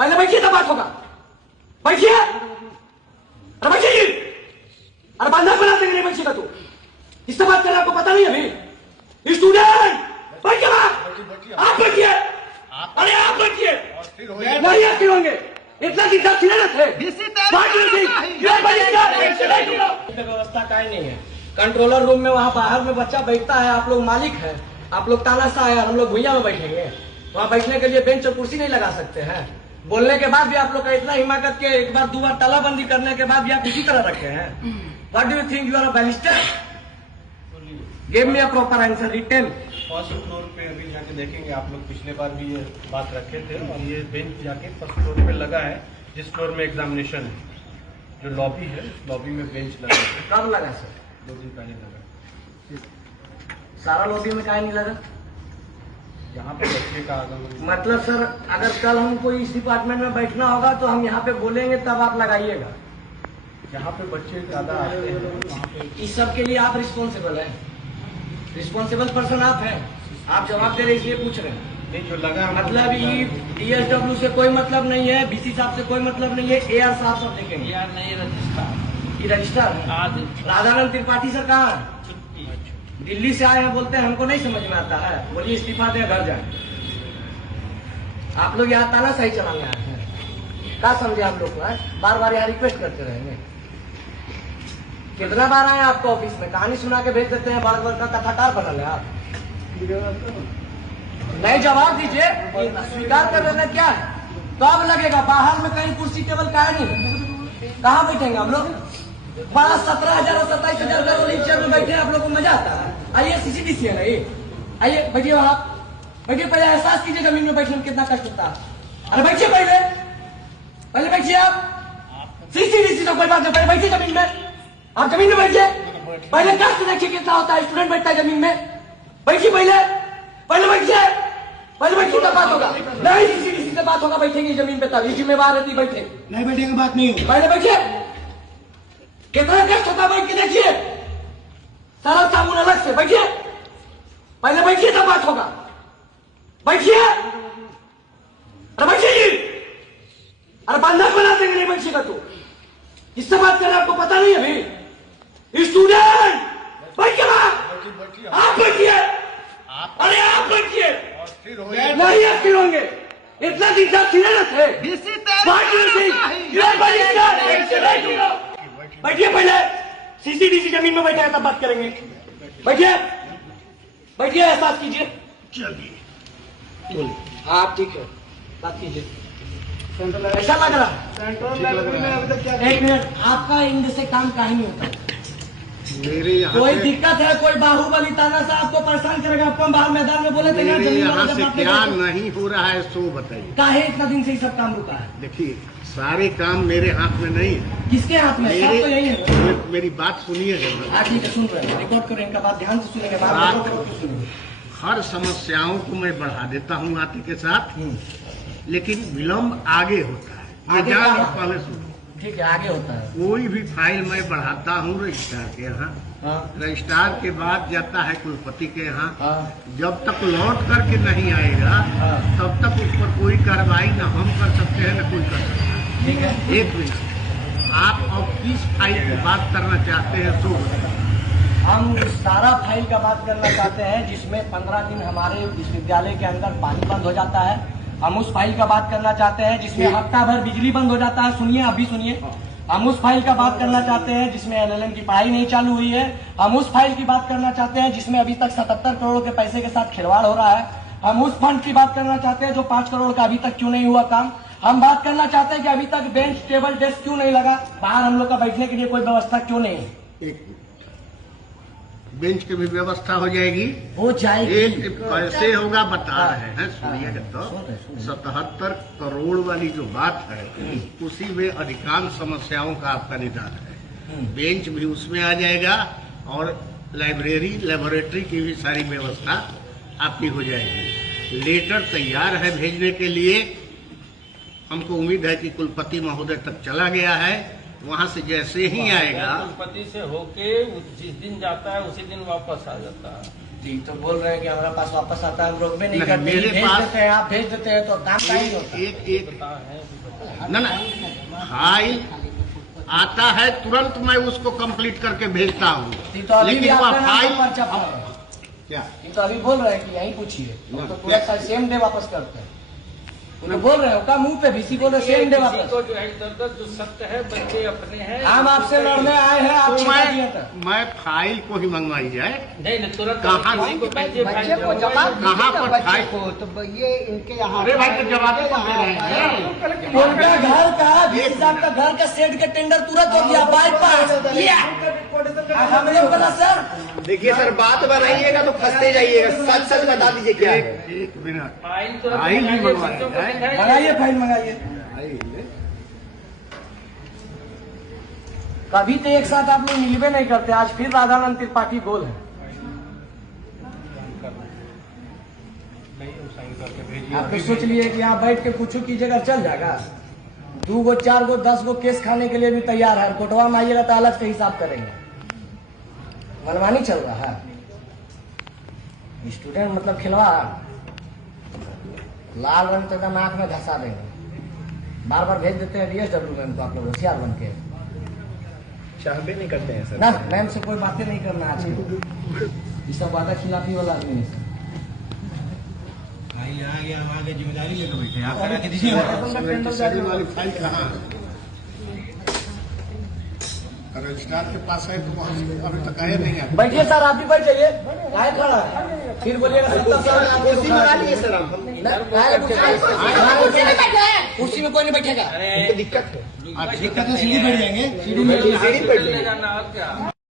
पहले बैठिए तब बात होगा। बैठिए, अरे बैठिए जी। अरे बंधक बना देंगे, नहीं बैठिएगा तो किससे बात कर रहे हैं आपको पता नहीं अभी? स्टूडेंट बैठिए, आप बैठिए। अरे आप बैठिए, नहीं आप क्यों होंगे? इतना दिन तक खिले थे व्यवस्था का ही नहीं है। कंट्रोलर रूम में वहाँ बाहर में बच्चा बैठता है, आप लोग मालिक है, आप लोग तानाशाह है, हम लोग भुइया में बैठेंगे। वहाँ बैठने के लिए बेंच और कुर्सी नहीं लगा सकते हैं। बोलने के बाद भी आप लोग का इतना हिम्मत के एक बार दो बार तालाबंदी करने के बाद भी आप इसी तरह रखे हैं। What do you think you are a barrister? Give me a proper answer written. First floor पे अभी जाके देखेंगे आप लोग, पिछले बार भी ये बात रखे थे और ये बेंच जाके फर्स्ट फ्लोर पे लगा है, जिस फ्लोर में एग्जामिनेशन है। जो लॉबी है, लॉबी में बेंच लगा है। कब लगा सर? 2 दिन पहले लगा। सारा लॉबी में काहे नहीं लगा? यहाँ पे बच्चे का आगमन, मतलब सर अगर कल हमको इस डिपार्टमेंट में बैठना होगा तो हम यहाँ पे बोलेंगे तब आप लगाइएगा। यहाँ पे बच्चे ज्यादा आते हैं, वहाँ पे इस सब के लिए आप रिस्पॉन्सिबल हैं, रिस्पॉन्सिबल पर्सन आप हैं, आप जवाब दे रहे इसलिए पूछ रहे हैं। नहीं जो लगा है, मतलब ESW से कोई मतलब नहीं है, BC साहब से कोई मतलब नहीं है, AR साहब सब देखेंगे। यार नहीं रजिस्ट्रार, ये रजिस्ट्रार है। आज राधानंद त्रिपाठी सर कहाँ है? छुट्टी। दिल्ली से आए हैं, बोलते हैं हमको नहीं समझ में आता है, बोलिए इस्तीफा दे घर जाए। आप लोग यहाँ तानाशाही चलाने आए हैं, क्या समझे हम लोग को? बार बार यहाँ रिक्वेस्ट करते रहेंगे। कितना बार आए आपको ऑफिस में, कहानी सुना के भेज देते हैं, बार बार का कथाकार बनल है आप। नहीं जवाब दीजिए, स्वीकार कर लेना क्या है? तो अब लगेगा बाहर में कहीं कुर्सी टेबल काहे नहीं है? कहाँ बैठेंगे हम लोग? बड़ा 17,000 और 27,000 का रोलिंग चेयर में बैठे आप लोगों को मजा आता है। आइए CCDC है नहीं, आइए बैठिए वहां, बैठिए। पहले एहसास कीजिए जमीन में बैठने में कितना कष्ट होता है। अरे बैठिए, पहले बैठिए आप। CCDC तो कोई बात नहीं, पहले बैठिए जमीन में। आप जमीन में बैठिए, पहले कष्ट देखिए कितना होता है। स्टूडेंट बैठता है जमीन में, बैठिए पहले बैठिए, पहले बैठिए तब बात होगा। नहीं CCDC से बात होगा, बैठेंगे जमीन पे तब। जिम्मेवार रहती बैठे, नहीं बैठेंगे बात नहीं होगी। पहले बैठिए। कितना कष्ट होता है, बैठ के देखिए। सारा साबुन अलग से, बैठिए पहले बैठिए तब बात होगा। बैठिए, अरे बैठिए जी। अरे बंधक बना देंगे, नहीं बैठिएगा तो किससे बात कर रहे हैं आपको पता नहीं अभी? स्टूडेंट बैठिए, आप बैठिए। अरे आप बैठिए, नहीं आप क्यों होंगे? इतना दिन तक खिले थे। बैठिए, पहले CCDC जमीन में बैठे हैं तब बात करेंगे। बैठिए, बैठिए, एहसास कीजिए। चलिए हाँ ठीक है, बात कीजिए। ऐसा लग रहा है? एक मिनट, आपका इनसे काम काहे नहीं होता? मेरे यहाँ कोई दिक्कत है? कोई बाहुबली तानाशाह आपको परेशान करेगा? आपको हम बाहर मैदान में बोले थे ना जमीन यहाँ वाला से जब क्या आपने नहीं हो रहा है सो बताइए। काहे इतना दिन से ही सब काम रुका है? देखिए सारे काम मेरे हाथ में नहीं है। किसके हाथ में? सब तो यही है। मेरी बात सुनिए जरा। हाँ ठीक है, सुन रहे हैं, रिकॉर्ड करें, इनका बात ध्यान से सुनेंगे। बात रिकॉर्ड करके सुनेंगे। हर समस्याओं को मैं बढ़ा देता हूँ आते के साथ, लेकिन विलम्ब आगे होता है। आगे जान कहाँ? पहले सुनो, ठीक है, आगे होता है। कोई भी फाइल मैं बढ़ाता हूँ रजिस्ट्रार के यहाँ, हाँ रजिस्ट्रार के बाद जाता है कुलपति के यहाँ। हाँ जब तक लौट करके नहीं आएगा हाँ। तब तक उस पर कोई कार्रवाई न हम कर सकते हैं न कोई कर सकता है। ठीक है। एक मिनट, आप अब किस फाइल की बात करना चाहते हैं सो बताइए। हम सारा फाइल का बात करना चाहते हैं जिसमें 15 दिन हमारे विश्वविद्यालय के अंदर पानी बंद हो जाता है। हम उस फाइल का बात करना चाहते हैं जिसमें हफ्ता भर बिजली बंद हो जाता है। सुनिए, अभी सुनिए। हम उस फाइल का बात करना चाहते हैं जिसमें LLM की पढ़ाई नहीं चालू हुई है। हम उस फाइल की बात करना चाहते हैं जिसमें अभी तक 77 करोड़ के पैसे के साथ खिलवाड़ हो रहा है। हम उस फंड की बात करना चाहते हैं जो 5 करोड़ का अभी तक क्यों नहीं हुआ काम। हम बात करना चाहते हैं कि अभी तक बेंच टेबल डेस्क क्यों नहीं लगा, बाहर हम लोग का बैठने के लिए कोई व्यवस्था क्यों नहीं है। एक मिनट, बेंच की भी व्यवस्था हो जाएगी। हो जाएगी। एक कैसे होगा बता रहे हैं, सुनिएगा तो। सुन रहे। 77 करोड़ वाली जो बात है उसी में अधिकांश समस्याओं का आपका निदान है। बेंच भी उसमें आ जाएगा और लाइब्रेरी लेबोरेटरी की भी सारी व्यवस्था आपकी हो जाएगी। लेटर तैयार है भेजने के लिए। हमको उम्मीद है कि कुलपति महोदय तक चला गया है। वहां से जैसे ही आएगा, कुलपति से होके जिस दिन जाता है उसी दिन वापस आ जाता है। जी, तो बोल रहे हैं कि हमारे पास वापस आता है, हम रोक भी नहीं नहीं, करते, मेरे भेज पास- देते हैं, आप भेज देते हैं तो काम का ही होता है। एक ना फाइल आता है तुरंत मैं उसको कंप्लीट करके भेजता हूँ, जी, तो अभी भी लेकिन वह आपका नाम फाइल पर पर्चा पड़ा है। क्या ये तो अभी बोल रहे हैं कि यहीं पूछिए, वो तो तुरंत सेम डे वापस करते हैं। वो तो बोल रहे हैं, उसका मुंह पे भी बोल रहे सेम डे किसी वापस। को जो है इधर जो सत्य है बच्चे अपने हैं। हम आपसे लड़ने आए हैं, आप तो छिपा दिए थे। मैं फाइल को ही मंगवाई जाए। नहीं नहीं, तुरंत कहाँ किसी को भेजिए, बच्चे को फाइल जवाब जमा- कहाँ पर बच्चे फाइल? को तो ये इनके यहाँ अरे भाई, तो जवाब तो दे रहे हैं। उनका घर का 20 लाख का घर का सेट का टेंडर तुरंत हो गया, बाईपास किया। हम लोग बोला सर, देखिए सर, बात बनाइएगा तो फंसते जाइएगा, सच सच बता दीजिए क्या है। एक मिनट, फाइल तुरंत फाइल भी मंगाइए, मंगवाइए। बच्चों को दिखाइए। मंगाइए फाइल मंगाइए। कभी तो एक साथ आप लोग मिलवे नहीं करते, आज फिर राधानंद त्रिपाठी गोल है। नहीं, वो साइन करके भेजिए। आप लोग सोच लिए कि यहाँ बैठ के कुछ कीजिएगा चल जाएगा। 2 गो 4 गो 10 गो केस खाने के लिए भी तैयार है, कोटवा में आइएगा तो अलग से हिसाब करेंगे। मनमानी चल रहा है, स्टूडेंट मतलब खिलवाड़, लाल रंग तो एकदम आंख में घसा देंगे। बार बार भेज देते हैं DSW मैम को, आप लोग होशियार बन के चाहते नहीं करते हैं सर। ना, मैम से कोई बातें नहीं करना आज के, ये सब वादा खिलाफी वाला आदमी है। रजिस्ट्रार वाली फाइल कहाँ है? रजिस्ट्रार के पास है तो वहाँ से अभी तक आया नहीं है। बैठिए सर, आप भी बैठ जाइए, काहे खड़ा है? फिर बोलिएगा 70 साल आप कुर्सी मंगा लीजिए सर, हम कुर्सी में कोई नहीं बैठेगा। हमको दिक्कत है। दिक्कत है, सीढ़ी बैठ जाएंगे, सीढ़ी में सीढ़ी पर ले जाना और क्या।